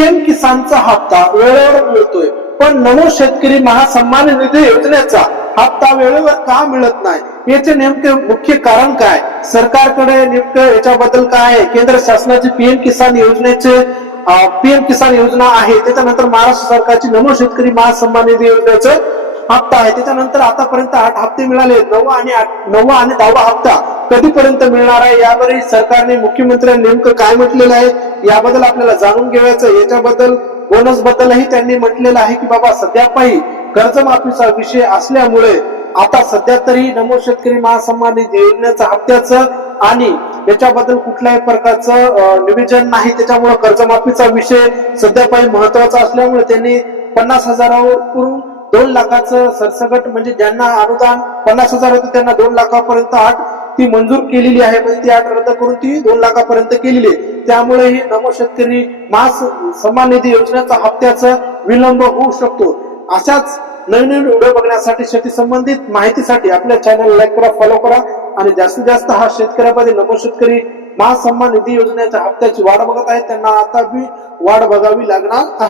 PM किसानचा हप्ता वेळेवर मिळतोय, पण नमो शेतकरी महासन्मान निधी योजनेचा हप्ता वेळेवर का मिळत नाही? याचे नेमके मुख्य कारण काय? सरकारकडे नेमकं याच्याबद्दल काय आहे? केंद्र शासनाची पीएम किसान योजना आहे, त्याच्यानंतर महाराष्ट्र सरकारची नमो शेतकरी महासन्मान निधी योजनेचं हप्ता आहे, त्याच्यानंतर आतापर्यंत 8 हप्ते मिळाले, 9वा आणि 10वा हप्ता कधीपर्यंत मिळणार आहे? यावर सरकारने मुख्यमंत्र्यांनी नेमकं काय म्हटलेलं आहे याबद्दल आपल्याला जाणून घ्यायचं. याच्याबद्दल बोनस बद्दलही त्यांनी म्हटलेलं आहे की बाबा सध्या पायी कर्जमाफीचा विषय असल्यामुळे आता सध्या तरी नमो शेतकरी महासन्मान निधी योजनेच्या हप्त्याचं आणि याच्याबद्दल कुठल्याही प्रकारचं नियोजन नाही, त्याच्यामुळे कर्जमाफीचा विषय सध्या पायी महत्वाचा असल्यामुळे त्यांनी 50,000वरून 2 लाखाचं सरसकट, म्हणजे ज्यांना अनुदान 50,000 होतं त्यांना 2 लाखापर्यंत अट ती मंजूर केलेली आहे, पण ती अट रद्द करून ती 2 लाखापर्यंत केलेली आहे. त्यामुळे ही नमो शेतकरी महासन्मान निधी योजनेचा हप्त्याचा विलंब होऊ शकतो. अशाच नवीन व्हिडिओ बघण्यासाठी, शेती संबंधित माहितीसाठी आपल्या चॅनल लाईक करा, फॉलो करा आणि जास्तीत जास्त हा शेतकऱ्यामध्ये नमो शेतकरी महासन्मान निधी योजनेच्या हप्त्याची वाट बघत आहेत त्यांना आता बी वाट बघावी लागणार.